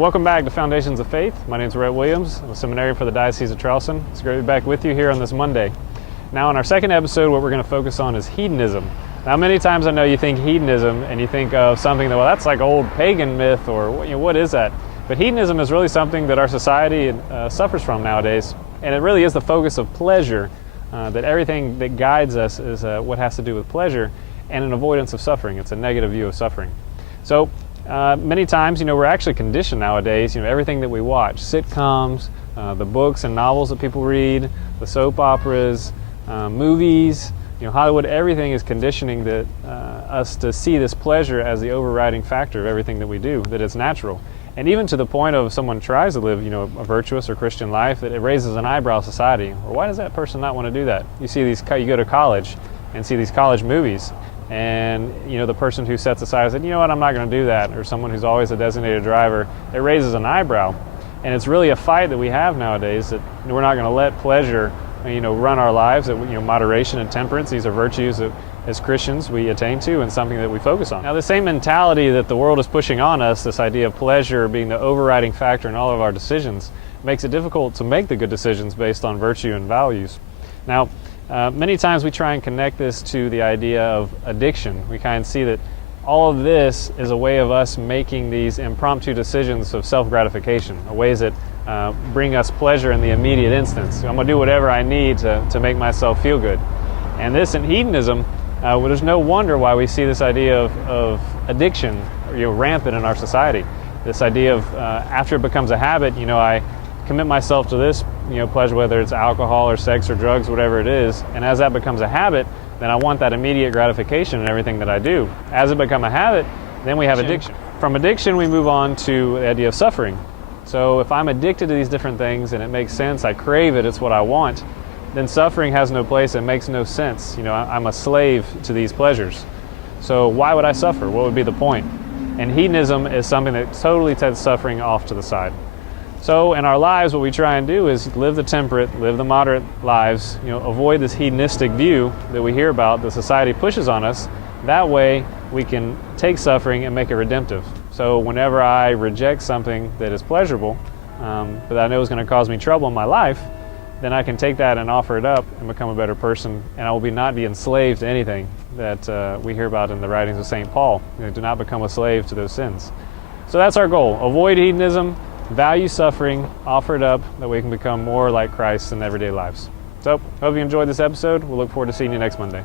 welcome back to Foundations of Faith. My name is Rhett Williams. I'm a seminarian for the Diocese of Charleston. It's great to be back with you here on this Monday. Now, in our second episode, what we're going to focus on is hedonism. Now, many times I know you think hedonism and you think of something that, well, that's like old pagan myth, or what is that? But hedonism is really something that our society suffers from nowadays, and it really is the focus of pleasure, that everything that guides us is what has to do with pleasure and an avoidance of suffering. It's a negative view of suffering. So, many times, we're actually conditioned nowadays, everything that we watch, sitcoms, the books and novels that people read, the soap operas, movies, Hollywood, everything is conditioning us to see this pleasure as the overriding factor of everything that we do, that it's natural. And even to the point of someone tries to live, a virtuous or Christian life, that it raises an eyebrow society. Or why does that person not want to do that? You go to college and see these college movies, and the person who sets aside said, I'm not going to do that, or someone who's always a designated driver, it raises an eyebrow. And it's really a fight that we have nowadays, that we're not going to let pleasure run our lives, that moderation and temperance, these are virtues that as Christians we attain to and something that we focus on. Now, the same mentality that the world is pushing on us, this idea of pleasure being the overriding factor in all of our decisions, makes it difficult to make the good decisions based on virtue and values. Now, many times we try and connect this to the idea of addiction. We kind of see that all of this is a way of us making these impromptu decisions of self-gratification, ways that bring us pleasure in the immediate instance. I'm going to do whatever I need to make myself feel good. And this in hedonism, there's no wonder why we see this idea of addiction rampant in our society. This idea of after it becomes a habit, I commit myself to this pleasure, whether it's alcohol or sex or drugs, whatever it is, and as that becomes a habit, then I want that immediate gratification in everything that I do. As it becomes a habit, then we have addiction. From addiction, we move on to the idea of suffering. So if I'm addicted to these different things and it makes sense, I crave it, it's what I want, then suffering has no place, it makes no sense. I'm a slave to these pleasures. So why would I suffer? What would be the point? And hedonism is something that totally takes suffering off to the side. So in our lives, what we try and do is live the temperate, live the moderate lives, avoid this hedonistic view that we hear about, the society pushes on us. That way we can take suffering and make it redemptive. So whenever I reject something that is pleasurable, but that I know is going to cause me trouble in my life, then I can take that and offer it up and become a better person, and I will not be enslaved to anything that we hear about in the writings of St. Paul. Do not become a slave to those sins. So that's our goal. Avoid hedonism, value suffering, offer it up, that we can become more like Christ in everyday lives. So, hope you enjoyed this episode. We'll look forward to seeing you next Monday.